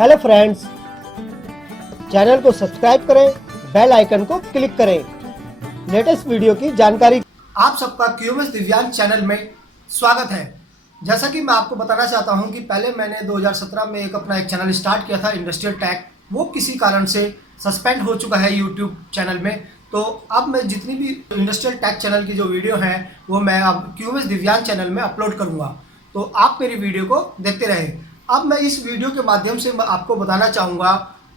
Hello friends, channel को subscribe करें, bell icon को क्लिक करें लेटेस्ट वीडियो की जानकारी। आप सबका क्यूएमएस दिव्यांग चैनल में स्वागत है। जैसा कि मैं आपको बताना चाहता हूं कि पहले मैंने 2017 में एक चैनल स्टार्ट किया था इंडस्ट्रियल टैग। वो किसी कारण से सस्पेंड हो चुका है यूट्यूब चैनल में। तो अब मैं जितनी भी इंडस्ट्रियल टैग चैनल की जो वीडियो हैं वो मैं अब क्यूएमएस दिव्यांग चैनल में अपलोड करूँगा, तो आप मेरी वीडियो को देखते रहें। अब मैं इस वीडियो के माध्यम से आपको बताना चाहूँगा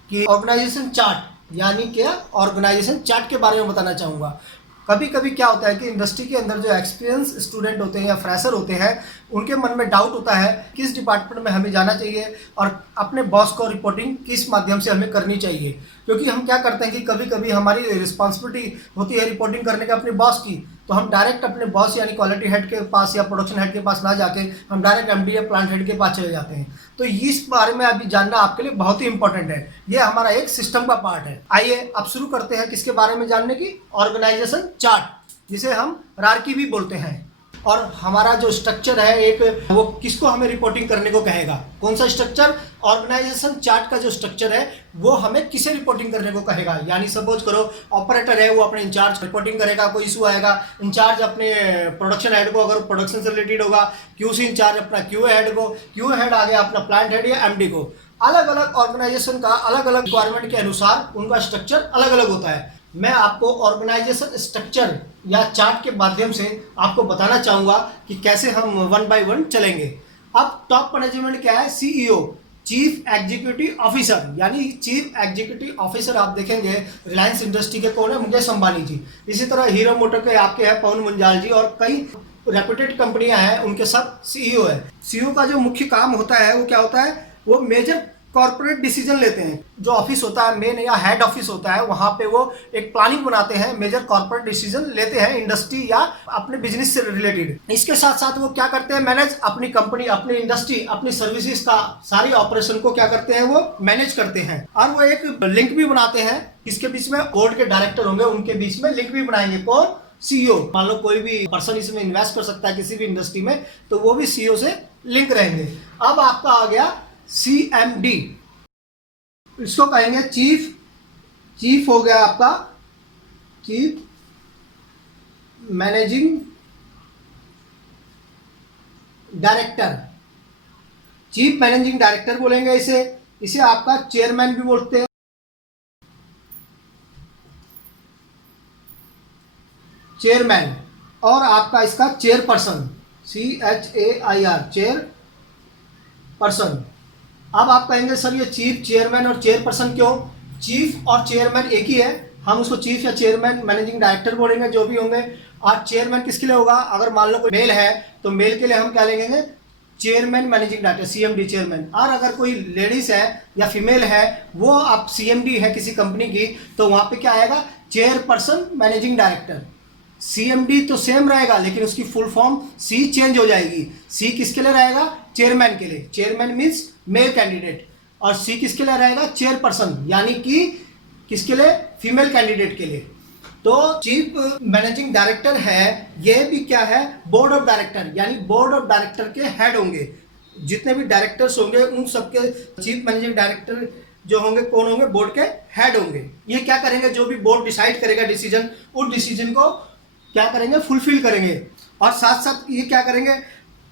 कि ऑर्गेनाइजेशन चार्ट यानी क्या ऑर्गेनाइजेशन चार्ट के बारे में बताना चाहूँगा। कभी कभी क्या होता है कि इंडस्ट्री के अंदर जो एक्सपीरियंस स्टूडेंट होते हैं या फ्रेशर होते हैं उनके मन में डाउट होता है किस डिपार्टमेंट में हमें जाना चाहिए और अपने बॉस को रिपोर्टिंग किस माध्यम से हमें करनी चाहिए। क्योंकि हम क्या करते हैं कि कभी कभी हमारी रिस्पॉन्सिबिलिटी होती है रिपोर्टिंग करने का अपने बॉस की, तो हम डायरेक्ट अपने बॉस यानी क्वालिटी हेड के पास या प्रोडक्शन हेड के पास ना जाके हम डायरेक्ट एमडी या प्लांट हेड के पास चले जाते हैं। तो इस बारे में अभी जानना आपके लिए बहुत ही इंपॉर्टेंट है। ये हमारा एक सिस्टम का पार्ट है। आइए अब शुरू करते हैं किसके बारे में जानने की, ऑर्गेनाइजेशन चार्ट, जिसे हम रारकी भी बोलते हैं। और हमारा जो स्ट्रक्चर है एक, वो किसको हमें रिपोर्टिंग करने को कहेगा, कौन सा स्ट्रक्चर, ऑर्गेनाइजेशन चार्ट का जो स्ट्रक्चर है वो हमें किसे रिपोर्टिंग करने को कहेगा। यानी सपोज करो ऑपरेटर है वो अपने इंचार्ज रिपोर्टिंग करेगा, कोई इशू आएगा इंचार्ज अपने प्रोडक्शन हेड को, अगर प्रोडक्शन से रिलेटेड होगा क्यूसी इंचार्ज अपना क्यूए हेड को, क्यूए हेड आ गया अपना प्लांट हेड या एमडी को। अलग अलग ऑर्गेनाइजेशन का अलग अलग रिक्वायरमेंट के अनुसार उनका स्ट्रक्चर अलग अलग होता है। मैं आपको ऑर्गेनाइजेशन स्ट्रक्चर या चार्ट के माध्यम से आपको बताना चाहूँगा कि कैसे हम वन बाय वन चलेंगे। अब टॉप मैनेजमेंट क्या है, सीईओ, चीफ एग्जीक्यूटिव ऑफिसर, यानी चीफ एग्जीक्यूटिव ऑफिसर आप देखेंगे रिलायंस इंडस्ट्री के कौन है, मुकेश अंबानी जी। इसी तरह हीरो मोटर के आपके हैं पवन मुंजाल जी, और कई रेप्यूटेड कंपनियां हैं उनके सब सीईओ है। सीईओ का जो मुख्य काम होता है वो क्या होता है, वो मेजर कॉर्पोरेट डिसीजन लेते हैं। जो ऑफिस होता है मेन या हेड ऑफिस होता है वहां पे वो एक प्लानिंग बनाते हैं, मेजर कॉर्पोरेट डिसीजन लेते हैं इंडस्ट्री या अपने बिजनेस से रिलेटेड। इसके साथ साथ वो क्या करते हैं, मैनेज अपनी कंपनी, अपनी इंडस्ट्री, अपनी सर्विसेज का सारी ऑपरेशन को क्या करते हैं, वो मैनेज करते हैं। और वो एक लिंक भी बनाते हैं, इसके बीच में बोर्ड के डायरेक्टर होंगे उनके बीच में लिंक भी बनाएंगे, कौन, सीईओ। मान लो कोई भी पर्सन इसमें इन्वेस्ट कर सकता है किसी भी इंडस्ट्री में, तो वो भी सीईओ से लिंक रहेंगे। अब आपका आ गया CMD, इसको कहेंगे चीफ हो गया आपका chief managing director, chief managing director बोलेंगे इसे आपका चेयरमैन भी बोलते हैं, चेयरमैन। और आपका इसका चेयरपर्सन, CHAIR, चेयर पर्सन। अब आप कहेंगे सर ये चीफ, चेयरमैन और चेयरपर्सन क्यों, चीफ और चेयरमैन एक ही है, हम उसको चीफ या चेयरमैन मैनेजिंग डायरेक्टर बोलेंगे जो भी होंगे। और चेयरमैन किसके लिए होगा, अगर मान लो कोई मेल है तो मेल के लिए हम क्या लेंगे, chairman managing director, CMD chairman. और अगर कोई लेडीज है या फीमेल है, वो आप CMD है किसी कंपनी की, तो वहां पे क्या आएगा, चेयरपर्सन मैनेजिंग डायरेक्टर। CMD तो सेम रहेगा लेकिन उसकी फुल फॉर्म C चेंज हो जाएगी। C किसके लिए रहेगा, चेयरमैन के लिए, चेयरमैन मीन्स मेल कैंडिडेट। और C किसके लिए रहेगा, चेयरपर्सन, यानी कि किसके लिए, फीमेल कैंडिडेट के लिए। तो चीफ मैनेजिंग डायरेक्टर है, ये भी क्या है, बोर्ड ऑफ डायरेक्टर, यानी बोर्ड ऑफ डायरेक्टर के हेड होंगे। जितने भी डायरेक्टर्स होंगे उन सबके चीफ मैनेजिंग डायरेक्टर जो होंगे कौन होंगे, बोर्ड के हेड होंगे। ये क्या करेंगे, जो भी बोर्ड डिसाइड करेगा डिसीजन, उस डिसीजन को क्या करेंगे, फुलफिल करेंगे। और साथ साथ ये क्या करेंगे,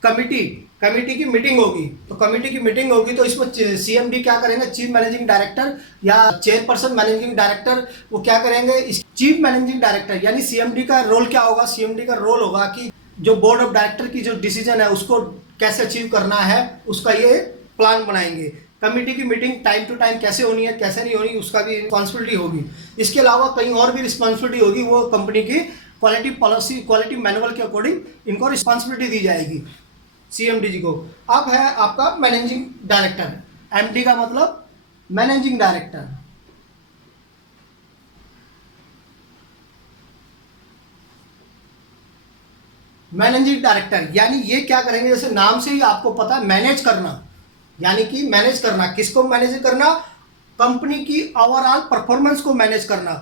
कमिटी की मीटिंग होगी, तो कमिटी की मीटिंग होगी तो इसमें CMD क्या करेंगे, चीफ मैनेजिंग डायरेक्टर या चेयरपर्सन मैनेजिंग डायरेक्टर, वो क्या करेंगे, चीफ मैनेजिंग डायरेक्टर यानी CMD का रोल क्या होगा, CMD का रोल होगा कि जो बोर्ड ऑफ डायरेक्टर की जो डिसीजन है उसको कैसे अचीव करना है, उसका ये प्लान बनाएंगे। कमिटी की मीटिंग टाइम टू टाइम कैसे होनी है कैसे नहीं होनी, उसका भी रिस्पॉन्सिबिलिटी होगी। इसके अलावा कहीं और भी रिस्पॉन्सिबिलिटी होगी, वो कंपनी की क्वालिटी पॉलिसी, क्वालिटी मैनुअल के अकॉर्डिंग इनको रिस्पॉन्सिबिलिटी दी जाएगी CMD जी को। अब है आपका मैनेजिंग डायरेक्टर, MD का मतलब मैनेजिंग डायरेक्टर। मैनेजिंग डायरेक्टर यानी ये क्या करेंगे, जैसे नाम से ही आपको पता है, मैनेज करना, यानी कि मैनेज करना, किसको मैनेज करना, कंपनी की ओवरऑल परफॉर्मेंस को मैनेज करना,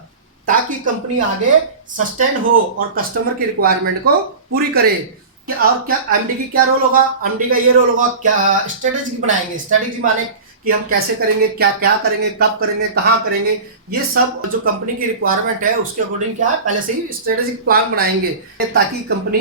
ताकि कंपनी आगे सस्टेन हो और कस्टमर की रिक्वायरमेंट को पूरी करे। और क्या एमडी की क्या रोल होगा, एमडी का ये रोल होगा, क्या स्ट्रेटेजी बनाएंगे, स्ट्रेटेजी माने कि हम कैसे करेंगे, क्या क्या करेंगे, कब करेंगे, कहाँ करेंगे। ये सब जो कंपनी की रिक्वायरमेंट है उसके अकॉर्डिंग क्या है, पहले से ही स्ट्रेटेजिक प्लान बनाएंगे ताकि कंपनी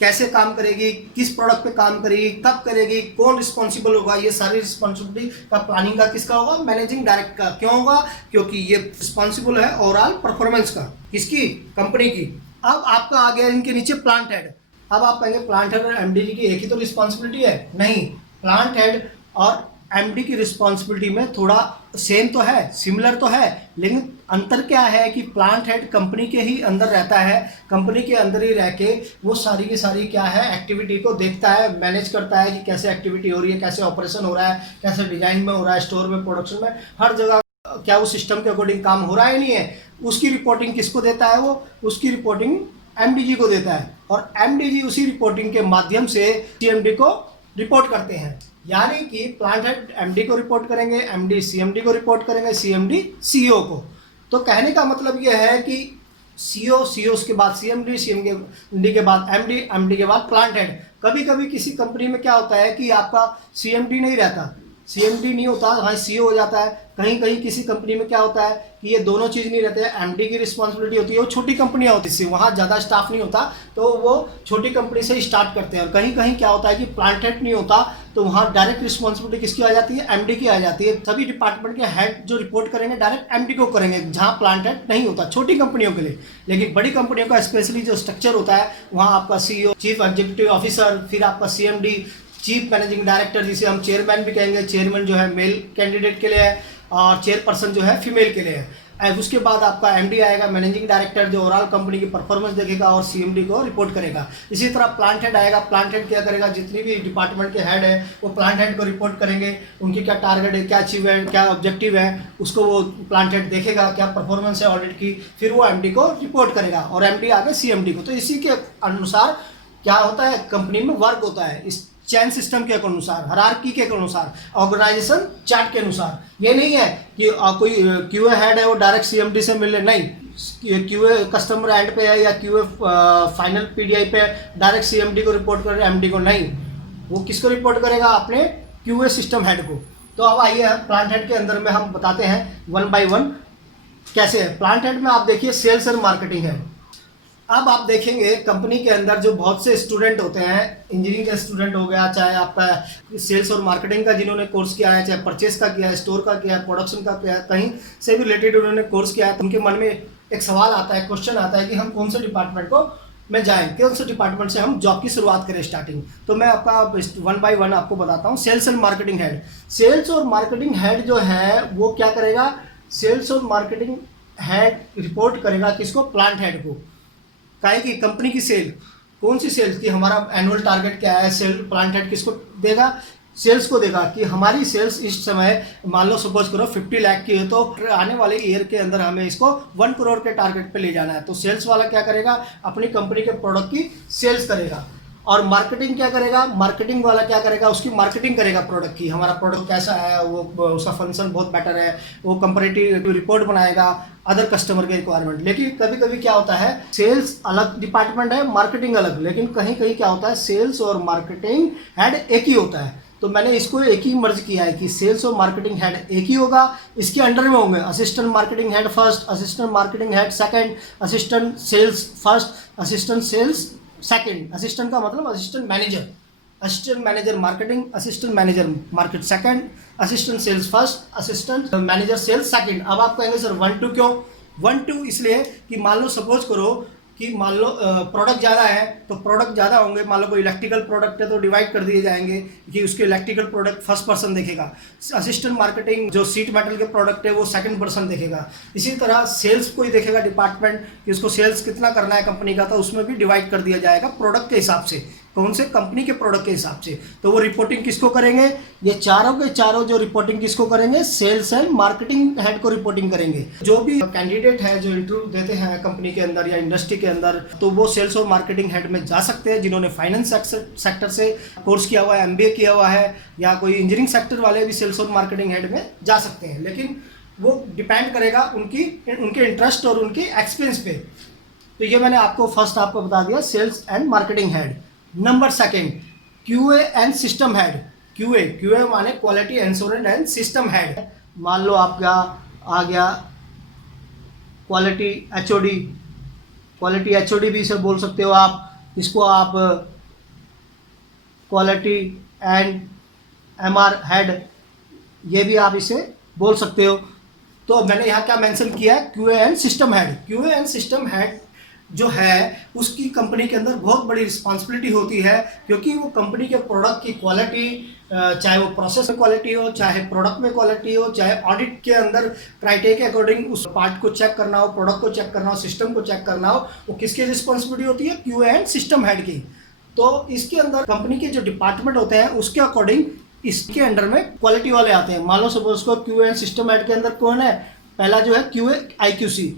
कैसे काम करेगी, किस प्रोडक्ट पे काम करेगी, कब करेगी, कौन रिस्पॉन्सिबल होगा। ये सारी रिस्पॉन्सिबिलिटी का प्लानिंग का किसका होगा, मैनेजिंग डायरेक्टर का। क्यों होगा, क्योंकि ये रिस्पॉन्सिबल है ओवरऑल परफॉर्मेंस का, किसकी, कंपनी की। अब आपका आ गया इनके नीचे प्लांट हेड। अब आप कहेंगे प्लांट हेड और एमडी की एक ही तो रिस्पॉन्सिबिलिटी है, नहीं। प्लांट हेड और एमडी की रिस्पॉन्सिबिलिटी में थोड़ा सेम तो है, सिमिलर तो है, लेकिन अंतर क्या है कि प्लांट हेड कंपनी के ही अंदर रहता है, कंपनी के अंदर ही रह के वो सारी की सारी क्या है एक्टिविटी को देखता है, मैनेज करता है कि कैसे एक्टिविटी हो रही है, कैसे ऑपरेशन हो रहा है, कैसे डिजाइन में हो रहा है, स्टोर में, प्रोडक्शन में, हर जगह क्या वो सिस्टम के अकॉर्डिंग काम हो रहा है नहीं है। उसकी रिपोर्टिंग किसको देता है, वो उसकी रिपोर्टिंग एमडीजी को देता है, और एमडीजी उसी रिपोर्टिंग के माध्यम से सीएमडी को रिपोर्ट करते हैं। यानी कि प्लांट हेड एमडी को रिपोर्ट करेंगे, एमडी सीएमडी को रिपोर्ट करेंगे, सीएमडी सीईओ को। तो कहने का मतलब यह है कि सीईओ, सीईओ के बाद सीएमडी, सीएमडी के बाद एमडी, एमडी के बाद प्लांट हेड। कभी कभी किसी कंपनी में क्या होता है कि आपका सीएमडी नहीं रहता, सीएमडी नहीं होता, हाँ सीईओ हो जाता है। कहीं कहीं किसी कंपनी में क्या होता है कि ये दोनों चीज़ नहीं रहते हैं, एमडी की रिस्पॉन्सिबिलिटी होती है, वो छोटी कंपनियां होती है, वहाँ ज़्यादा स्टाफ नहीं होता, तो वो छोटी कंपनी से ही स्टार्ट करते हैं। और कहीं कहीं क्या होता है कि प्लांट हेड नहीं होता, तो वहाँ डायरेक्ट रिस्पॉन्सिबिलिटी किसकी आ जाती है, एमडी की आ जाती है। सभी डिपार्टमेंट के हेड जो रिपोर्ट करेंगे डायरेक्ट एमडी को करेंगे, जहाँ प्लांट हेड नहीं होता, छोटी कंपनियों के लिए। लेकिन बड़ी कंपनियों का स्पेशली जो स्ट्रक्चर होता है, वहाँ आपका सीईओ, चीफ एग्जीक्यूटिव ऑफिसर, फिर आपका सीएमडी, चीफ मैनेजिंग डायरेक्टर, जिसे हम चेयरमैन भी कहेंगे। चेयरमैन जो है मेल कैंडिडेट के लिए है और चेयरपर्सन जो है फीमेल के लिए है। उसके बाद आपका एमडी आएगा, मैनेजिंग डायरेक्टर, जो ओवरऑल कंपनी की परफॉर्मेंस देखेगा और सीएमडी को रिपोर्ट करेगा। इसी तरह प्लांट हेड आएगा, प्लांट हेड क्या करेगा, जितनी भी डिपार्टमेंट के हेड है वो प्लांट हेड को रिपोर्ट करेंगे, उनकी क्या टारगेट है, क्या अचीव है, क्या ऑब्जेक्टिव है, उसको वो प्लांट हेड देखेगा, क्या परफॉर्मेंस है ऑडिट की, फिर वो एमडी को रिपोर्ट करेगा और एमडी आगे सीएमडी को। तो इसी के अनुसार क्या होता है, कंपनी में वर्क होता है, इस चैन सिस्टम के अनुसार, हायरार्की के अनुसार, ऑर्गेनाइजेशन चार्ट के अनुसार। ये नहीं है कि कोई क्यूए हेड है वो डायरेक्ट सीएमडी से मिले, नहीं। क्यूए कस्टमर एंड पे है या क्यूए फाइनल पीडीआई पे डायरेक्ट सीएमडी को रिपोर्ट कर रहे हैं, एमडी को नहीं। वो किसको रिपोर्ट करेगा, अपने क्यूए सिस्टम हेड को। तो अब आइए हम प्लांट हेड के अंदर में हम बताते हैं वन बाय वन कैसे है। प्लांट हेड में आप देखिए सेल्स और मार्केटिंग है। अब आप देखेंगे कंपनी के अंदर जो बहुत से स्टूडेंट होते हैं, इंजीनियरिंग का स्टूडेंट हो गया, चाहे आपका सेल्स और मार्केटिंग का जिन्होंने कोर्स किया है, चाहे परचेस का किया है, स्टोर का किया है, प्रोडक्शन का किया है, कहीं से भी रिलेटेड उन्होंने कोर्स किया है, तो उनके मन में एक सवाल आता है, क्वेश्चन आता है कि हम कौन से डिपार्टमेंट को में जाएँ, कौन से डिपार्टमेंट से हम जॉब की शुरुआत करें स्टार्टिंग। तो मैं आपका वन बाय वन आपको बताता हूँ। Sales and marketing head, sales और मार्केटिंग हेड जो है वो क्या करेगा, सेल्स और मार्केटिंग हेड रिपोर्ट करेगा किसको, प्लांट हेड को। काहे की कंपनी की सेल, कौन सी सेल्स की, हमारा एनुअल टारगेट क्या है, सेल प्लांट हेड किसको देगा, सेल्स को देगा कि हमारी सेल्स इस समय मान लो सपोज करो 50 लाख की है, तो आने वाले ईयर के अंदर हमें इसको 1 करोड़ के टारगेट पे ले जाना है। तो सेल्स वाला क्या करेगा, अपनी कंपनी के प्रोडक्ट की सेल्स करेगा। और मार्केटिंग क्या करेगा, मार्केटिंग वाला क्या करेगा, उसकी मार्केटिंग करेगा प्रोडक्ट की, हमारा प्रोडक्ट कैसा है, वो उसका फंक्शन बहुत बेटर है, वो कंपैरेटिव रिपोर्ट बनाएगा अदर कस्टमर के रिक्वायरमेंट। लेकिन कभी कभी क्या होता है, सेल्स अलग डिपार्टमेंट है, मार्केटिंग अलग, लेकिन कहीं कहीं क्या होता है सेल्स और मार्केटिंग हेड एक ही होता है। तो मैंने इसको एक ही मर्ज किया है कि सेल्स और मार्केटिंग हेड एक ही होगा, इसके अंडर में होंगे assistant marketing head first, assistant marketing head second, assistant sales first, assistant sales second. Assistant का मतलब assistant manager, assistant manager marketing, assistant manager market second, assistant sales first, assistant manager sales second. अब आप कहेंगे sir 1-2 क्यों, 1-2 इसलिए कि मान लो suppose करो कि मान लो प्रोडक्ट ज़्यादा है, तो प्रोडक्ट ज़्यादा होंगे, मान लो कोई इलेक्ट्रिकल प्रोडक्ट है तो डिवाइड कर दिए जाएंगे कि उसके इलेक्ट्रिकल प्रोडक्ट फर्स्ट पर्सन देखेगा, असिस्टेंट मार्केटिंग जो सीट मेटल के प्रोडक्ट है वो सेकंड पर्सन देखेगा। इसी तरह सेल्स कोई देखेगा डिपार्टमेंट कि उसको सेल्स कितना करना है कंपनी का, तो उसमें भी डिवाइड कर दिया जाएगा प्रोडक्ट के हिसाब से, कौन से कंपनी के प्रोडक्ट के हिसाब से। तो वो रिपोर्टिंग किसको करेंगे, ये चारों के चारों जो रिपोर्टिंग किसको करेंगे, सेल्स एंड मार्केटिंग हेड को रिपोर्टिंग करेंगे। जो भी कैंडिडेट है जो इंटरव्यू देते हैं कंपनी के अंदर या इंडस्ट्री के अंदर, तो वो सेल्स और मार्केटिंग हेड में जा सकते हैं। जिन्होंने फाइनेंस सेक्टर से कोर्स किया हुआ है, एमबीए किया हुआ है, या कोई इंजीनियरिंग सेक्टर वाले भी सेल्स और मार्केटिंग हेड में जा सकते हैं, लेकिन वो डिपेंड करेगा उनके इंटरेस्ट और उनके एक्सपीरियंस पे। तो ये मैंने आपको फर्स्ट बता दिया sales and marketing head. Number second QA and system head. QA माने quality assurance and system head. मान लो आपका आ गया क्वालिटी एचओडी, क्वालिटी एचओडी भी इसे बोल सकते हो आप। इसको आप क्वालिटी एंड एमआर हेड, ये भी आप इसे बोल सकते हो। तो मैंने यहाँ क्या मेंशन किया है, QA and system head. QA and system head जो है उसकी कंपनी के अंदर बहुत बड़ी रिस्पॉन्सिबिलिटी होती है, क्योंकि वो कंपनी के प्रोडक्ट की क्वालिटी, चाहे वो प्रोसेस में क्वालिटी हो, चाहे प्रोडक्ट में क्वालिटी हो, चाहे ऑडिट के अंदर क्राइटेरिया के अकॉर्डिंग उस पार्ट को चेक करना हो, प्रोडक्ट को चेक करना हो, सिस्टम को चेक करना हो, वो किसकी रिस्पॉन्सिबिलिटी होती है, क्यूए एंड सिस्टम हेड की। तो इसके अंदर कंपनी के जो डिपार्टमेंट होते हैं उसके अकॉर्डिंग इसके अंडर में क्वालिटी वाले आते हैं। मान लो सपोज को क्यूए एंड सिस्टम हेड के अंदर कौन है, पहला जो है क्यूए आईक्यूसी,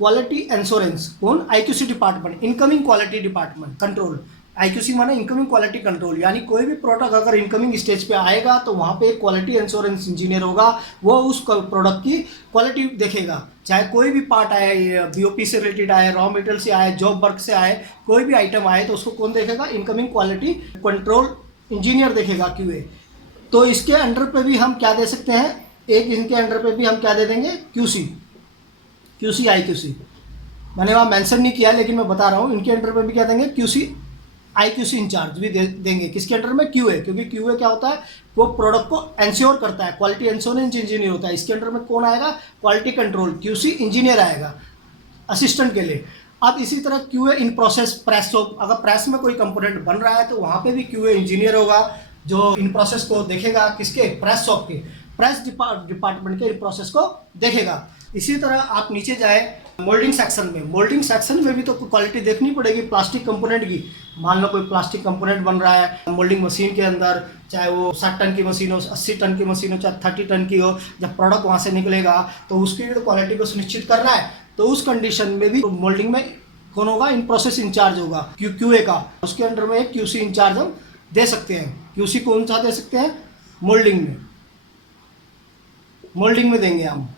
क्वालिटी इंश्योरेंस, कौन, IQC department, incoming quality department control. IQC माने इनकमिंग क्वालिटी कंट्रोल, यानी कोई भी प्रोडक्ट अगर इनकमिंग स्टेज पे आएगा तो वहाँ पे एक क्वालिटी इंश्योरेंस इंजीनियर होगा, वो उस प्रोडक्ट की क्वालिटी देखेगा। चाहे कोई भी पार्ट आए, बीओपी से रिलेटेड आए, रॉ मटेरियल से आए, जॉब वर्क से आए, कोई भी आइटम आए तो उसको कौन देखेगा, इनकमिंग क्वालिटी कंट्रोल इंजीनियर देखेगा, क्यूए। तो इसके अंडर पे भी हम क्या दे सकते हैं, एक इनके अंडर पे भी हम क्या दे देंगे, क्यूसी आईक्यूसी। मैंने वहाँ मेंशन नहीं किया लेकिन मैं बता रहा हूँ, इनके अंडर पे भी क्या देंगे, क्यूसी आईक्यूसी इंचार्ज भी देंगे। किसके अंडर में, क्यूए, क्योंकि क्यूए क्या होता है, वो प्रोडक्ट को इंश्योर करता है, क्वालिटी इंश्योरेंस इंजीनियर होता है। इसके अंडर में कौन आएगा, क्वालिटी कंट्रोल, क्यूसी इंजीनियर आएगा असिस्टेंट के लिए। अब इसी तरह QA in process, press shop, अगर प्रेस में कोई कंपोनेंट बन रहा है तो वहाँ पे भी क्यूए इंजीनियर होगा, जो इन प्रोसेस को देखेगा, किसके, प्रेस शॉप के, प्रेस डिपार्टमेंट के इन प्रोसेस को देखेगा। इसी तरह आप नीचे जाए मोल्डिंग सेक्शन में, मोल्डिंग सेक्शन में भी तो क्वालिटी देखनी पड़ेगी प्लास्टिक कंपोनेंट की। मान लो कोई प्लास्टिक कंपोनेंट बन रहा है मोल्डिंग मशीन के अंदर, चाहे वो 60 टन की मशीन हो, 80 टन की मशीन हो, चाहे 30 टन की हो, जब प्रोडक्ट वहाँ से निकलेगा तो उसकी भी तो क्वालिटी को सुनिश्चित करना है। तो उस कंडीशन में भी मोल्डिंग में कौन होगा, इन प्रोसेस इंचार्ज होगा, क्यूए का। उसके अंडर में एक क्यूसी इंचार्ज हम दे सकते हैं। क्यूसी कौन सा दे सकते हैं, मोल्डिंग में देंगे हम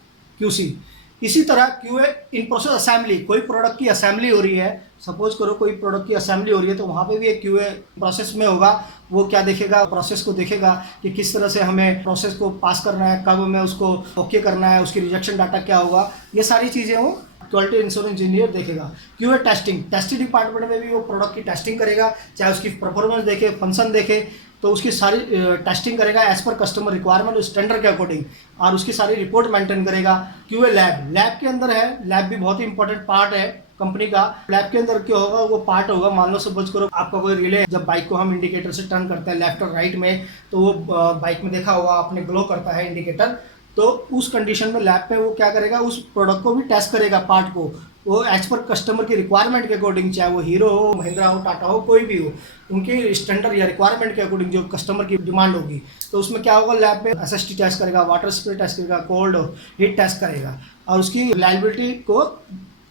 क्यूसी। इसी तरह क्यूए इन प्रोसेस असेंबली, कोई प्रोडक्ट की असेंबली हो रही है, सपोज करो कोई प्रोडक्ट की असेंबली हो रही है, तो वहाँ पे भी एक क्यूए प्रोसेस में होगा। वो क्या देखेगा, प्रोसेस को देखेगा कि किस तरह से हमें प्रोसेस को पास करना है, कब हमें उसको ओके करना है, उसकी रिजेक्शन डाटा क्या होगा, ये सारी चीज़ें वो क्वालिटी इंश्योरेंस इंजीनियर देखेगा। क्यूए टेस्टिंग डिपार्टमेंट में भी वो प्रोडक्ट की टेस्टिंग करेगा, चाहे उसकी परफॉर्मेंस देखे, फंक्शन देखे, तो उसकी सारी टेस्टिंग करेगा as per customer requirement, standard के अकॉर्डिंग, और उसकी सारी रिपोर्ट मेंटेन करेगा। क्यूए लैब के अंदर है, लैब भी बहुत ही इंपॉर्टेंट पार्ट है कंपनी का। लैब के अंदर क्या होगा, वो पार्ट होगा, मान लो सपोज करो आपका कोई रिले, जब बाइक को हम इंडिकेटर से टर्न करते हैं लेफ्ट और राइट में, तो वो बाइक में देखा होगा आपने, ग्लो करता है इंडिकेटर। तो उस कंडीशन में लैब में वो क्या करेगा, उस प्रोडक्ट को भी टेस्ट करेगा, पार्ट को, वो एज पर कस्टमर की रिक्वायरमेंट के अकॉर्डिंग, चाहे वो हीरो हो, महिंद्रा हो, टाटा हो, कोई भी हो, उनकी स्टैंडर्ड या रिक्वायरमेंट के अकॉर्डिंग जो कस्टमर की डिमांड होगी, तो उसमें क्या होगा, लैब में एसएसटी टेस्ट करेगा, वाटर स्प्रे टेस्ट करेगा, कोल्ड हीट टेस्ट करेगा, और उसकी रिलायबिलिटी को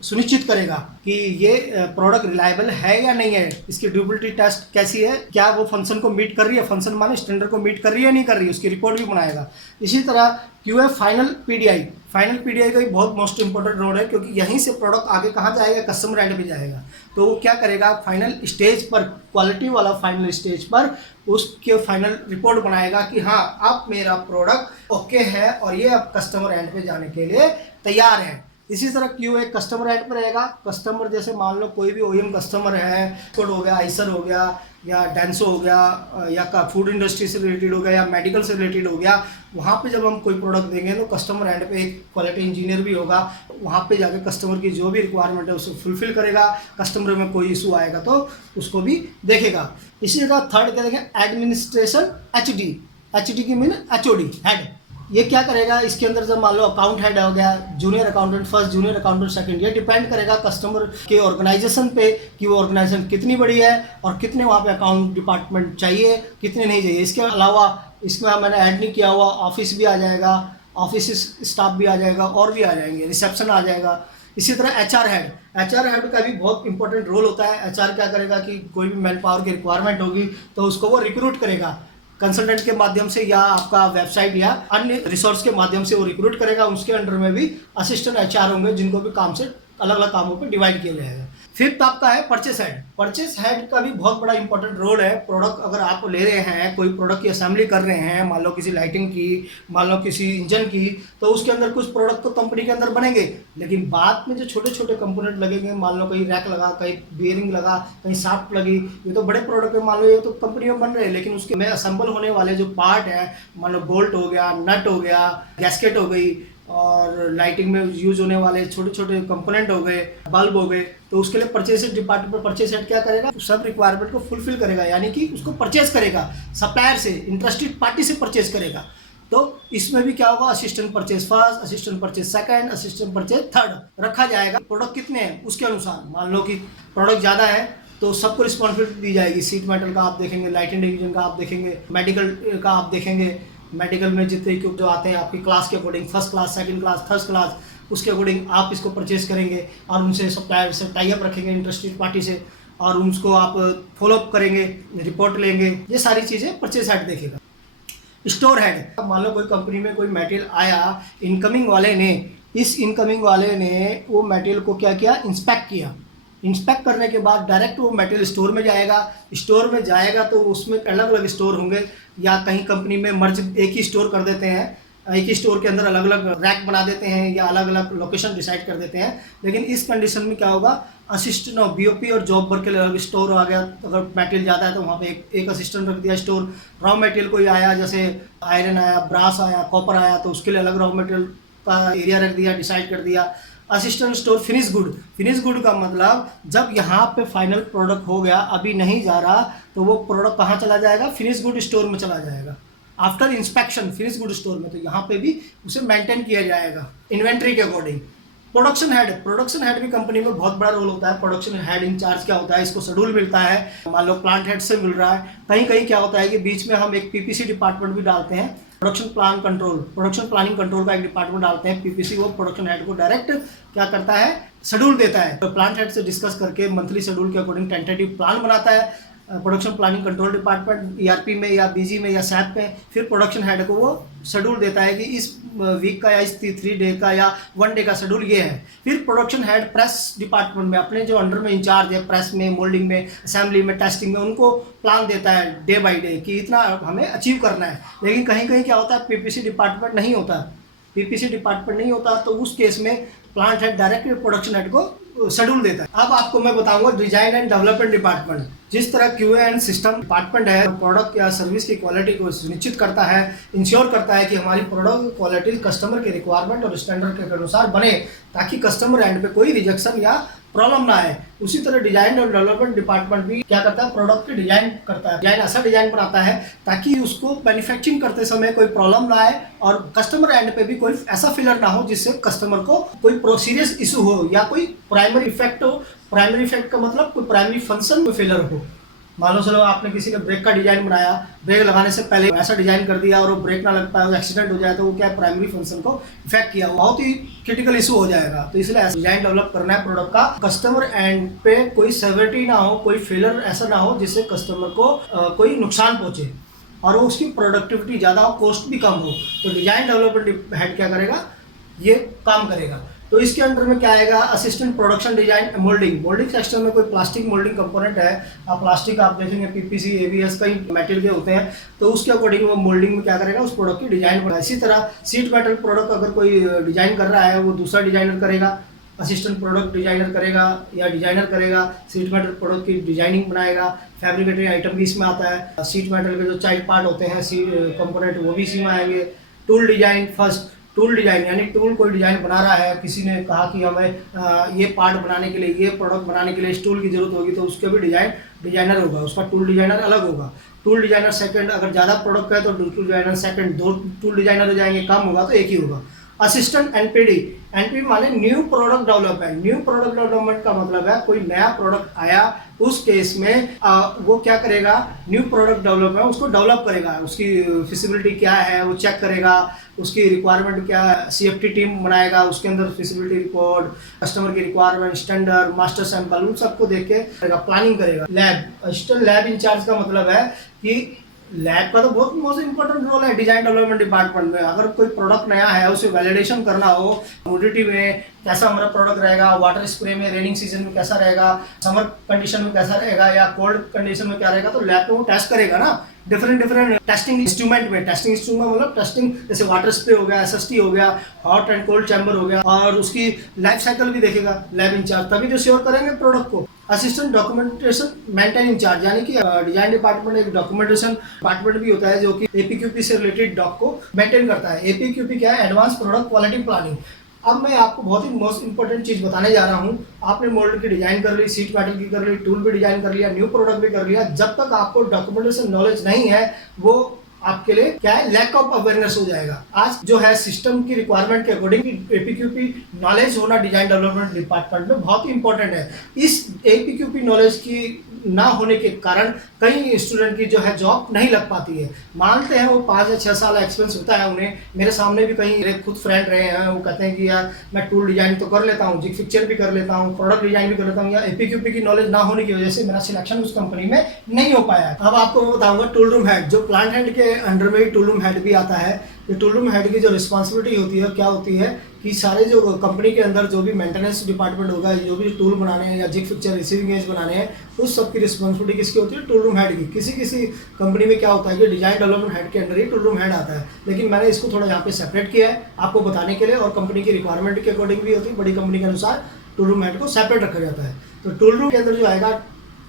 सुनिश्चित करेगा कि ये प्रोडक्ट रिलायबल है या नहीं है, इसकी ड्यूरेबिलिटी टेस्ट कैसी है, क्या वो फंक्शन को मीट कर रही है, फंक्शन माने स्टैंडर्ड को मीट कर रही है नहीं कर रही है, उसकी रिपोर्ट भी बनाएगा। इसी तरह क्यूए फाइनल पीडीआई का भी बहुत मोस्ट इंपॉर्टेंट रोल है, क्योंकि यहीं से प्रोडक्ट आगे कहाँ जाएगा, कस्टमर एंड पे जाएगा। तो वो क्या करेगा, फाइनल स्टेज पर, क्वालिटी वाला फाइनल स्टेज पर उसके फाइनल रिपोर्ट बनाएगा कि हाँ अब मेरा प्रोडक्ट ओके है और ये अब कस्टमर एंड पे जाने के लिए तैयार है। इसी तरह क्यूए कस्टमर एंड पर रहेगा। कस्टमर जैसे मान लो कोई भी ओईएम कस्टमर है, कोड हो गया, आइसर हो गया, या डेंसो हो गया, या फूड इंडस्ट्री से रिलेटेड हो गया, या मेडिकल से रिलेटेड हो गया, वहाँ पे जब हम कोई प्रोडक्ट देंगे तो कस्टमर एंड पे एक क्वालिटी इंजीनियर भी होगा, वहाँ पे जाकर कस्टमर की जो भी रिक्वायरमेंट है उसको फुलफिल करेगा। कस्टमर में कोई इशू आएगा तो उसको भी देखेगा। इसी तरह थर्ड क्या देखेंगे, एडमिनिस्ट्रेशन एचडी की मीन एचओडी हेड। ये क्या करेगा, इसके अंदर जब मान लो अकाउंट हेड हो गया, junior accountant first, junior accountant second, ये डिपेंड करेगा कस्टमर के ऑर्गेनाइजेशन पे कि वो ऑर्गेनाइजेशन कितनी बड़ी है और कितने वहाँ पे अकाउंट डिपार्टमेंट चाहिए, कितने नहीं चाहिए। इसके अलावा इसमें मैंने ऐड नहीं किया हुआ, ऑफिस भी आ जाएगा, ऑफिस स्टाफ भी आ जाएगा, और भी आ जाएंगे, रिसेप्शन आ जाएगा। इसी तरह एचआर हेड का भी बहुत इंपॉर्टेंट रोल होता है। एचआर क्या करेगा कि कोई भी मैन पावर की रिक्वायरमेंट होगी तो उसको वो रिक्रूट करेगा, कंसल्टेंट के माध्यम से या आपका वेबसाइट या अन्य रिसोर्स के माध्यम से वो रिक्रूट करेगा। उसके अंडर में भी असिस्टेंट एचआर होंगे जिनको भी काम से अलग अलग कामों पे डिवाइड किया जाएगा। फिफ्थ आपका है परचेस हेड। परचेस हेड का भी बहुत बड़ा इंपॉर्टेंट रोल है। प्रोडक्ट अगर आप ले रहे हैं, कोई प्रोडक्ट की असेंबली कर रहे हैं, मान लो किसी लाइटिंग की, मान लो किसी इंजन की, तो उसके अंदर कुछ प्रोडक्ट तो कंपनी के अंदर बनेंगे, लेकिन बाद में जो छोटे छोटे कंपोनेंट लगेंगे, मान लो कहीं रैक लगा, कहीं बियरिंग लगा, कहीं शाफ्ट लगी, ये तो बड़े प्रोडक्ट है, मान लो ये तो कंपनी में बन रहे हैं, लेकिन उसके में असेंबल होने वाले जो पार्ट है, मान लो बोल्ट हो गया, नट हो गया, गैस्केट हो गई, और लाइटिंग में यूज होने वाले छोटे छोटे कंपोनेंट हो गए, बल्ब हो गए, तो उसके लिए परचेस डिपार्टमेंट, परचेस हेड क्या करेगा, सब रिक्वायरमेंट को फुलफिल करेगा, यानी कि उसको परचेस करेगा, सप्लायर से, इंटरेस्टेड पार्टी से परचेस करेगा। तो इसमें भी क्या होगा, assistant purchase first, assistant purchase second, assistant purchase third रखा जाएगा। प्रोडक्ट कितने हैं उसके अनुसार, मान लो कि प्रोडक्ट ज़्यादा है तो सबको रिस्पॉन्सिबिलिटी दी जाएगी। सीट मेटल का आप देखेंगे, लाइटिंग डिवीजन का आप देखेंगे, मेडिकल का आप देखेंगे, मेडिकल में जितने इक्विप जो आते हैं आपकी क्लास के according, first class, second class, third class, उसके अकॉर्डिंग आप इसको परचेस करेंगे और उनसे सप्लायर से टाई अप रखेंगे, इंटरेस्टेड पार्टी से, और उनको आप फॉलोअप करेंगे, रिपोर्ट लेंगे, ये सारी चीज़ें परचेस हेड देखेगा। स्टोर हेड, मान लो कोई कंपनी में कोई मटेरियल आया, इनकमिंग वाले ने, इस इनकमिंग वाले ने वो मटेरियल को क्या किया, इंस्पेक्ट किया, इंस्पेक्ट करने के बाद डायरेक्ट वो मटेरियल स्टोर में जाएगा। स्टोर में जाएगा तो उसमें अलग अलग स्टोर होंगे, या कहीं कंपनी में मर्ज एक ही स्टोर कर देते हैं, एक ही स्टोर के अंदर अलग अलग रैक बना देते हैं, या अलग अलग लोकेशन डिसाइड कर देते हैं। लेकिन इस कंडीशन में क्या होगा, असिस्टेंट और बीओपी और जॉब वर्क के लिए अलग स्टोर आ गया। तो अगर मटेरियल ज़्यादा है तो वहाँ पे एक असिस्टेंट रख दिया स्टोर। रॉ मटेरियल कोई आया, जैसे आयरन आया, ब्रास आया, कॉपर आया, तो उसके लिए अलग रॉ मटेरियल का एरिया रख दिया, डिसाइड कर दिया। Assistant store finish good, finish good का मतलब जब यहाँ पे फाइनल प्रोडक्ट हो गया, अभी नहीं जा रहा, तो वो प्रोडक्ट कहाँ चला जाएगा, फिनिश गुड स्टोर में चला जाएगा। After inspection finish good store में, तो यहाँ पे भी उसे मेंटेन किया जाएगा इन्वेंट्री के according. Production head, production head भी कंपनी में बहुत बड़ा रोल होता है। प्रोडक्शन हेड इंचार्ज क्या होता है, इसको शेड्यूल मिलता है, मान लो प्लांट हेड से मिल रहा है। कहीं कहीं क्या होता है कि बीच में हम एक पीपीसी डिपार्टमेंट भी डालते हैं, production plan control, production planning control का एक डिपार्टमेंट डालते हैं पीपीसी। वो प्रोडक्शन हेड को डायरेक्ट क्या करता है, शेड्यूल देता है, तो प्लांट हेड से डिस्कस करके मंथली शेड्यूल के अकॉर्डिंग टेंटेटिव प्लान बनाता है। Production planning control department ERP में या बीजी में या सैप में, फिर प्रोडक्शन हेड को वो शेड्यूल देता है कि इस वीक का या इस 3 डे का या 1 डे का शेड्यूल ये है। फिर प्रोडक्शन हेड प्रेस डिपार्टमेंट में, अपने जो अंडर में इंचार्ज है, प्रेस में, मोल्डिंग में, असेंबली में, टेस्टिंग में, उनको प्लान देता है डे बाय डे कि इतना हमें अचीव करना है। लेकिन कहीं कहीं क्या होता है, पीपीसी डिपार्टमेंट नहीं होता, पीपीसी डिपार्टमेंट नहीं होता, तो उस केस में plant head direct production head को शेड्यूल देता है। अब आपको मैं बताऊंगा डिजाइन एंड डेवलपमेंट डिपार्टमेंट। जिस तरह क्यूए एंड सिस्टम डिपार्टमेंट है, प्रोडक्ट या सर्विस की क्वालिटी को सुनिश्चित करता है, इंश्योर करता है कि हमारी प्रोडक्ट की क्वालिटी कस्टमर के रिक्वायरमेंट और स्टैंडर्ड के अनुसार बने, ताकि कस्टमर एंड पे कोई रिजेक्शन या प्रॉब्लम ना आए। उसी तरह डिजाइन और डेवलपमेंट डिपार्टमेंट भी क्या करता है, प्रोडक्ट की डिजाइन करता है, डिजाइन ऐसा डिजाइन बनाता है ताकि उसको मैन्युफैक्चरिंग करते समय कोई प्रॉब्लम ना आए, और कस्टमर एंड पे भी कोई ऐसा फेलियर ना हो जिससे कस्टमर को कोई सीरियस इशू हो या कोई प्राइमरी इफेक्ट हो। प्राइमरी इफेक्ट का मतलब कोई प्राइमरी फंक्शन में फेलियर हो। मान लो चलो आपने किसी ने ब्रेक का डिजाइन बनाया, ब्रेक लगाने से पहले ऐसा डिजाइन कर दिया और वो ब्रेक ना लग पाए, एक्सीडेंट हो जाए, तो वो क्या प्राइमरी फंक्शन को इफेक्ट किया, बहुत ही क्रिटिकल इशू हो जाएगा। तो इसलिए डिजाइन डेवलप करना है प्रोडक्ट का, कस्टमर एंड पे कोई सेवरिटी ना हो, कोई फेलियर ऐसा ना हो जिससे कस्टमर को कोई नुकसान पहुंचे और वो उसकी प्रोडक्टिविटी ज़्यादा हो, कॉस्ट भी कम हो। तो डिजाइन डेवलपमेंट हेड क्या करेगा, ये काम करेगा। तो इसके अंडर में क्या आएगा, assistant production design moulding. Moulding section में कोई प्लास्टिक मोल्डिंग कंपोनेंट है, आप प्लास्टिक आप देखेंगे पीपीसी, एबीएस कई मटेरियल के होते हैं, तो उसके अकॉर्डिंग वो मोल्डिंग में क्या करेगा, उस प्रोडक्ट की डिजाइन बनाए। इसी तरह सीट मेटल प्रोडक्ट अगर कोई डिजाइन कर रहा है, वो दूसरा डिजाइनर करेगा, असिस्टेंट प्रोडक्ट डिजाइनर करेगा या डिजाइनर करेगा, सीट मेटल प्रोडक्ट की डिजाइनिंग बनाएगा। फैब्रिकेटेड आइटम भी इसमें आता है, सीट मेटल के जो चाइल्ड पार्ट होते हैं सीट कंपोनेंट, वो भी इसी में आएंगे। Tool design first, tool design यानी टूल कोई डिजाइन बना रहा है, किसी ने कहा कि हमें ये पार्ट बनाने के लिए, ये प्रोडक्ट बनाने के लिए इस टूल की जरूरत होगी, तो उसके भी डिजाइनर होगा, उसका टूल डिजाइनर अलग होगा। टूल डिजाइनर सेकंड, अगर ज़्यादा प्रोडक्ट है तो tool designer second, 2 tool designer हो जाएंगे, कम होगा तो एक ही होगा। असिस्टेंट एनपीडी, एनपीडी माने new product development. New product development का मतलब है कोई नया प्रोडक्ट आया, उस केस में वो क्या करेगा, न्यू प्रोडक्ट डेवलपमेंट उसको डेवलप करेगा, उसकी फिजिबिलिटी क्या है वो चेक करेगा, उसकी रिक्वायरमेंट क्या है, सीएफटी टीम बनाएगा, उसके अंदर फिजिबिलिटी रिपोर्ट, कस्टमर की रिक्वायरमेंट, स्टैंडर्ड, मास्टर सैंपल, उन सबको देख के प्लानिंग करेगा। लैब, असिस्टेंट लैब इंचार्ज का मतलब है कि लैब का तो बहुत मोस्ट इंपॉर्टेंट रोल है डिजाइन डेवलपमेंट डिपार्टमेंट में। अगर कोई प्रोडक्ट नया है उसे वैलिडेशन करना हो, ह्यूमिडिटी में कैसा हमारा प्रोडक्ट रहेगा, वाटर स्प्रे में रेनिंग सीजन में कैसा रहेगा, समर कंडीशन में कैसा रहेगा या कोल्ड कंडीशन में क्या रहेगा, तो लैब में वो टेस्ट करेगा ना। डिफरेंट टेस्टिंग इंस्ट्रूमेंट में, टेस्टिंग इंस्ट्रूमेंट मतलब टेस्टिंग जैसे वाटर स्प्रे हो गया, एसएसटी हो गया, हॉट एंड कोल्ड चैम्बर हो गया, और उसकी लाइफ साइकिल भी देखेगा लैब इंचार्ज, तभी जो श्योर करेंगे प्रोडक्ट को। असिस्टेंट डॉक्यूमेंटेशन मेंटेन इंचार्ज, यानी कि डिजाइन डिपार्टमेंट एक डॉक्यूमेंटेशन डिपार्टमेंट भी होता है जो कि एपीक्यूपी से रिलेटेड डॉक को मेंटेन करता है। एपीक्यूपी क्या है? Advance product quality planning. अब मैं आपको बहुत ही मोस्ट इंपॉर्टेंट चीज बताने जा रहा हूँ। आपने मोल्ड की डिजाइन कर ली, सीट मेटल की कर ली, टूल भी डिजाइन कर लिया, न्यू प्रोडक्ट भी कर लिया, जब तक आपको डॉक्यूमेंटेशन नॉलेज नहीं है वो आपके लिए क्या है, लैक ऑफ अवेयरनेस हो जाएगा। आज जो है सिस्टम की रिक्वायरमेंट के अकॉर्डिंग एपीक्यूपी नॉलेज होना डिजाइन डेवलपमेंट डिपार्टमेंट में बहुत ही इंपॉर्टेंट है। इस एपीक्यूपी नॉलेज की ना होने के कारण कई स्टूडेंट की जो है जॉब नहीं लग पाती है। मानते हैं वो 5 या 6 साल एक्सपीरियंस होता है उन्हें। मेरे सामने भी कई मेरे खुद फ्रेंड रहे हैं, वो कहते हैं कि यार मैं टूल डिजाइन तो कर लेता हूँ, जिग पिक्चर भी कर लेता हूँ, प्रोडक्ट डिजाइन भी कर लेता हूँ, या एपीक्यूपी की नॉलेज ना होने की वजह से मेरा सिलेक्शन उस कंपनी में नहीं हो पाया। अब आपको मैं बताऊंगा टूल रूम हेड, जो प्लांट हेड के अंडर में ही टूल रूम हेड भी आता है। ये टूल रूम हेड की जो रिस्पॉन्सिबिलिटी होती है क्या होती है कि सारे जो कंपनी के अंदर जो भी मेंटेनेंस डिपार्टमेंट होगा, जो भी टूल बनाने हैं या जिग पिक्चर रिसीविंग एज बनाने हैं, उस सब की रिस्पॉन्सिबिलिटी किसकी होती है? टूल रूम हेड की। किसी कंपनी में क्या होता है कि डिजाइन डेवलपमेंट हेड के अंदर ही टूल रूम हेड आता है, लेकिन मैंने इसको थोड़ा यहाँ पे सेपरेट किया है आपको बताने के लिए, और कंपनी की रिक्वायरमेंट के अकॉर्डिंग भी होती है। बड़ी कंपनी के अनुसार टूल रूम हेड को सेपरेट रखा जाता है। तो टूल रूम के अंदर जो आएगा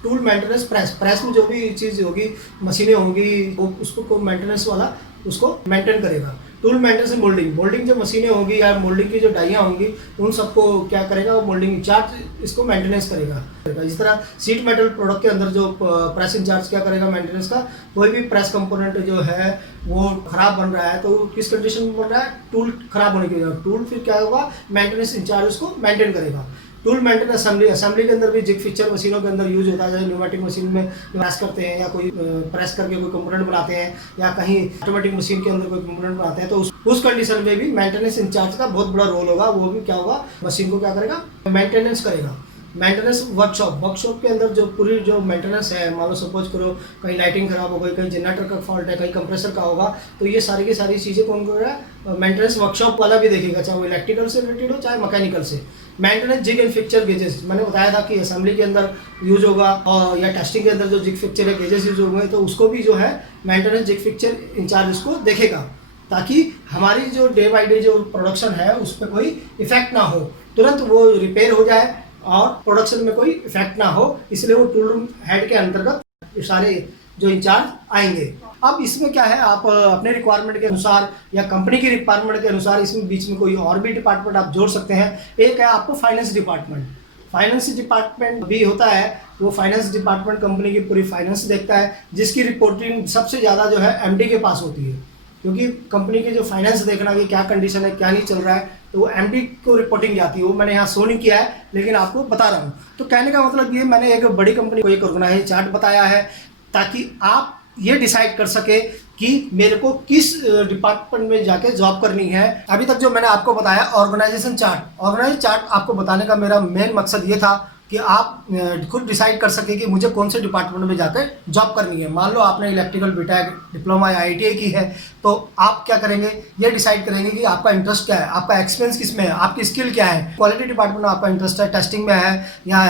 टूल मेंटेनेंस प्रेस में जो भी चीज़ होगी, मशीनें होंगी, वो उसको मेंटेनेंस वाला उसको मेंटेन करेगा। टूल मेंटेनेंस मोल्डिंग जो मशीनें होंगी या मोल्डिंग की जो डाइयाँ होंगी, उन सबको क्या करेगा? वो मोल्डिंग इंचार्ज इसको मेंटेनेंस करेगा। इस तरह सीट मेटल प्रोडक्ट के अंदर जो प्रेस इंचार्ज क्या करेगा मेंटेनेंस का? कोई भी प्रेस कंपोनेंट जो है वो खराब बन रहा है तो किस कंडीशन में बन रहा है? टूल खराब होने की वजह, टूल फिर क्या होगा? मेंटेनेंस इंचार्ज उसको मेंटेन करेगा। टूल मेंटेनेंस असेंबली के अंदर भी जिग पिक्चर मशीनों के अंदर यूज होता है, जैसे न्यूमेटिक मशीन में प्रेस करते हैं या कोई प्रेस करके कोई कंपोनेंट बनाते हैं, या कहीं ऑटोमेटिक मशीन के अंदर कोई कंपोनेंट बनाते हैं, तो उस कंडीशन में भी मेंटेनेंस इंचार्ज का बहुत बड़ा रोल होगा। वो भी क्या होगा? मशीन को क्या करेगा? मेंटेनेंस करेगा। मेंटेनेंस वर्कशॉप के अंदर जो पूरी जो मेंटेनेंस है, मान लो सपोज करो कहीं लाइटिंग खराब हो गई, कहीं जनरेटर का फॉल्ट है, कहीं कंप्रेसर का होगा, तो ये सारी की सारी चीज़ें कौन करेगा? मेंटेनेंस वर्कशॉप वाला भी देखेगा, चाहे वो इलेक्ट्रिकल से रिलेटेड हो चाहे मैकेनिकल से। Maintenance jig and fixture gauges, मैंने बताया था कि असेंबली के अंदर यूज होगा, और या टेस्टिंग के अंदर जो जिग फिक्चर है गेजेस यूज होंगे, तो उसको भी जो है मेंटेनेंस जिग फिक्चर इंचार्ज उसको देखेगा, ताकि हमारी जो डे बाई डे जो प्रोडक्शन है उस पर कोई इफेक्ट ना हो, तुरंत वो रिपेयर हो जाए और प्रोडक्शन में कोई इफेक्ट ना हो। इसलिए वो टूल रूम हेड के अंतर्गत सारे जो इंचार्ज आएंगे। अब इसमें क्या है, आप अपने रिक्वायरमेंट के अनुसार या कंपनी की रिक्वायरमेंट के अनुसार इसमें बीच में कोई और भी डिपार्टमेंट आप जोड़ सकते हैं। एक है आपको फाइनेंस डिपार्टमेंट। फाइनेंस डिपार्टमेंट भी होता है, वो फाइनेंस डिपार्टमेंट कंपनी की पूरी फाइनेंस देखता है, जिसकी रिपोर्टिंग सबसे ज़्यादा जो है एमडी के पास होती है, क्योंकि कंपनी के जो फाइनेंस देखना कि क्या कंडीशन है, क्या नहीं चल रहा है, तो वो एमडी को रिपोर्टिंग जाती है। वो मैंने यहाँ शो नहीं किया है, लेकिन आपको बता रहा हूँ। तो कहने का मतलब ये, मैंने एक बड़ी कंपनी को एक ऑर्गेनाइजेशन चार्ट बताया है, ताकि आप ये डिसाइड कर सके कि मेरे को किस डिपार्टमेंट में जाके जॉब करनी है। अभी तक जो मैंने आपको बताया ऑर्गेनाइजेशन चार्ट आपको बताने का मेरा मेन मकसद ये था कि आप खुद डिसाइड कर सके कि मुझे कौन से डिपार्टमेंट में जाकर जॉब करनी है। मान लो आपने इलेक्ट्रिकल बीटेक डिप्लोमा या आईटीआई की है, तो आप क्या करेंगे? ये डिसाइड करेंगे कि आपका इंटरेस्ट क्या है, आपका एक्सपीरियंस किस में है, आपकी स्किल क्या है। क्वालिटी डिपार्टमेंट में आपका इंटरेस्ट है, टेस्टिंग में है, या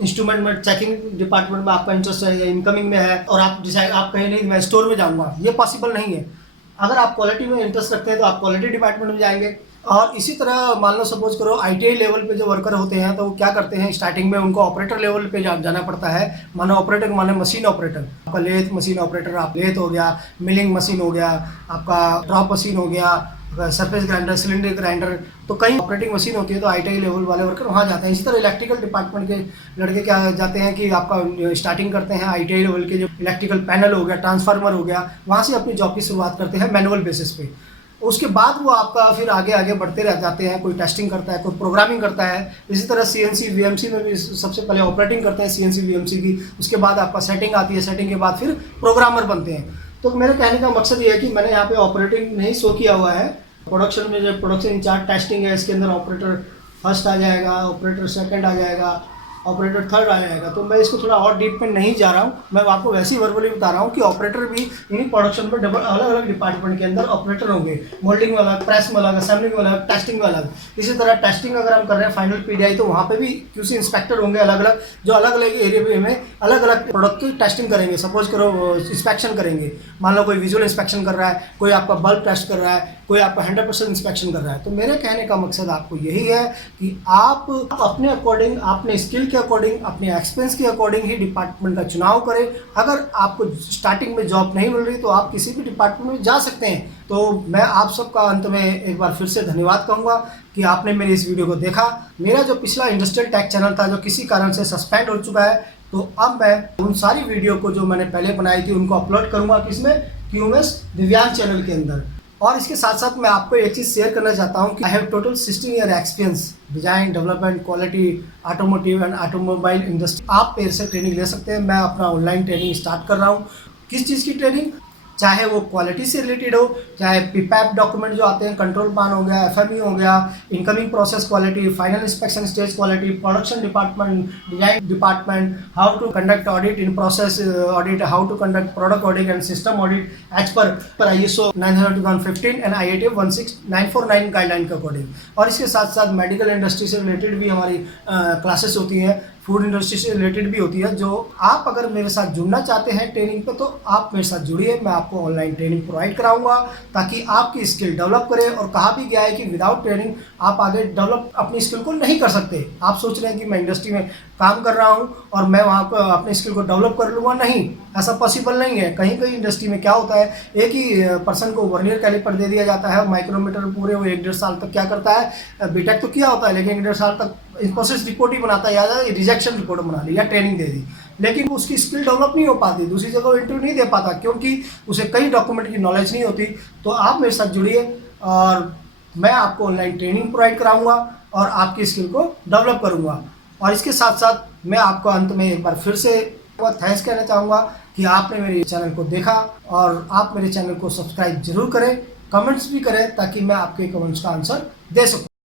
इंस्ट्रूमेंट में चेकिंग डिपार्टमेंट में आपका इंटरेस्ट है, या इनकमिंग में है, और आप डिसाइड आप कहीं नहीं मैं स्टोर में जाऊँगा, ये पॉसिबल नहीं है। अगर आप क्वालिटी में इंटरेस्ट रखते हैं तो आप क्वालिटी डिपार्टमेंट में जाएंगे। और इसी तरह मान लो सपोज करो आईटीआई लेवल पे जो वर्कर होते हैं, तो वो क्या करते हैं? स्टार्टिंग में उनको ऑपरेटर लेवल पे जाना पड़ता है। मानो ऑपरेटर माने मशीन ऑपरेटर, आपका लेथ मशीन ऑपरेटर, आप लेथ हो गया, मिलिंग मशीन हो गया, आपका ड्रॉप मशीन हो गया, सरफेस ग्राइंडर, सिलेंडर ग्राइंडर, तो कई ऑपरेटिंग मशीन होती है, तो आईटीआई लेवल वाले वर्कर वहाँ जाते हैं। इसी तरह इलेक्ट्रिकल डिपार्टमेंट के लड़के क्या जाते हैं कि आपका स्टार्टिंग करते हैं आईटीआई लेवल के, जो इलेक्ट्रिकल पैनल हो गया, ट्रांसफार्मर हो गया, वहाँ से अपनी जॉब की शुरुआत करते हैं मैनुअल बेसिस पे। उसके बाद वो आपका फिर आगे बढ़ते रह जाते हैं, कोई टेस्टिंग करता है, कोई प्रोग्रामिंग करता है। इसी तरह सीएनसी वीएमसी में भी सबसे पहले ऑपरेटिंग करते हैं सीएनसी वीएमसी की, उसके बाद आपका सेटिंग आती है, सेटिंग के बाद फिर प्रोग्रामर बनते हैं। तो मेरे कहने का मकसद ये है कि मैंने यहाँ पे ऑपरेटिंग नहीं शो किया हुआ है। प्रोडक्शन में जो प्रोडक्शन इंचार्ज टेस्टिंग है, इसके अंदर ऑपरेटर फर्स्ट आ जाएगा, ऑपरेटर सेकंड आ जाएगा, ऑपरेटर थर्ड आ जाएगा। तो मैं इसको थोड़ा और डीप में नहीं जा रहा हूँ, मैं आपको वैसे ही वर्बली बता रहा हूँ कि ऑपरेटर भी इन प्रोडक्शन में डबल अलग अलग डिपार्टमेंट के अंदर ऑपरेटर होंगे। मोल्डिंग में अलग, प्रेस में अलग, असेंबलिंग में अलग, टेस्टिंग में अलग। इसी तरह टेस्टिंग अगर हम कर रहे हैं फाइनल पीडीआई, तो वहाँ पे भी क्यूसी इंस्पेक्टर होंगे अलग अलग, जो अलग अलग एरिया में अलग अलग प्रोडक्ट की टेस्टिंग करेंगे। सपोज करो इंस्पेक्शन करेंगे, मान लो कोई विजुअल इंस्पेक्शन कर रहा है, कोई आपका बल्ब टेस्ट कर रहा है, कोई आपका 100% इंस्पेक्शन कर रहा है। तो मेरे कहने का मकसद आपको यही है कि आप अपने अकॉर्डिंग, अपने स्किल के अकॉर्डिंग, अपने एक्सपीरियंस के अकॉर्डिंग ही डिपार्टमेंट का चुनाव करें। अगर आपको स्टार्टिंग में जॉब नहीं मिल रही तो आप किसी भी डिपार्टमेंट में जा सकते हैं। तो मैं आप सबका अंत में एक बार फिर से धन्यवाद कहूँगा कि आपने मेरी इस वीडियो को देखा। मेरा जो पिछला इंडस्ट्रियल टेक चैनल था, जो किसी कारण से सस्पेंड हो चुका है, तो अब मैं उन सारी वीडियो को जो मैंने पहले बनाई थी उनको अपलोड करूँगा किसमें, क्यूएमएस दिव्यांग चैनल के अंदर। और इसके साथ साथ मैं आपको एक चीज़ शेयर करना चाहता हूँ कि I have total 16 year experience design, development, quality, automotive and automobile industry. आप मेरे से ट्रेनिंग ले सकते हैं। मैं अपना ऑनलाइन ट्रेनिंग स्टार्ट कर रहा हूँ। किस चीज़ की ट्रेनिंग, चाहे वो क्वालिटी से रिलेटेड हो, चाहे पीपैप डॉक्यूमेंट जो आते हैं, कंट्रोल प्लान हो गया, एफएमई हो गया, incoming process quality, final inspection stage quality, production department, design department, how to conduct audit in process audit, how to conduct product audit and system audit as per ISO 9000:2015 and IATF 16949 guideline के according. और इसके साथ साथ medical industry से related भी हमारी classes होती हैं, फूड इंडस्ट्री से रिलेटेड भी होती है। जो आप अगर मेरे साथ जुड़ना चाहते हैं ट्रेनिंग पे, तो आप मेरे साथ जुड़िए। मैं आपको ऑनलाइन ट्रेनिंग प्रोवाइड कराऊंगा ताकि आपकी स्किल डेवलप करें। और कहा भी गया है कि विदाउट ट्रेनिंग आप आगे डेवलप अपनी स्किल को नहीं कर सकते। आप सोच रहे हैं कि मैं इंडस्ट्री में काम कर रहा हूं और मैं वहाँ पर अपनी स्किल को डेवलप कर लूँगा, नहीं, ऐसा पॉसिबल नहीं है। कहीं कहीं इंडस्ट्री में क्या होता है, एक ही पर्सन को वर्नियर कैलिपर दे दिया जाता है, माइक्रोमीटर पूरे वो 1-1.5 साल तक क्या करता है, बीटेक तो किया होता है लेकिन 1.5 साल तक प्रोसेस रिपोर्ट ही बनाता है, या रिजेक्शन रिपोर्ट बना ली या ट्रेनिंग दे दी, लेकिन उसकी स्किल डेवलप नहीं हो पाती, दूसरी जगह इंटरव्यू नहीं दे पाता क्योंकि उसे कई डॉक्यूमेंट की नॉलेज नहीं होती। तो आप मेरे साथ जुड़िए और मैं आपको ऑनलाइन ट्रेनिंग प्रोवाइड कराऊंगा और आपकी स्किल को डेवलप करूंगा। और इसके साथ साथ मैं आपको अंत में एक बार फिर से थैंक्स कहना चाहूँगा कि आपने मेरे चैनल को देखा, और आप मेरे चैनल को सब्सक्राइब जरूर करें, कमेंट्स भी करें ताकि मैं आपके कमेंट्स का आंसर दे सकूँ।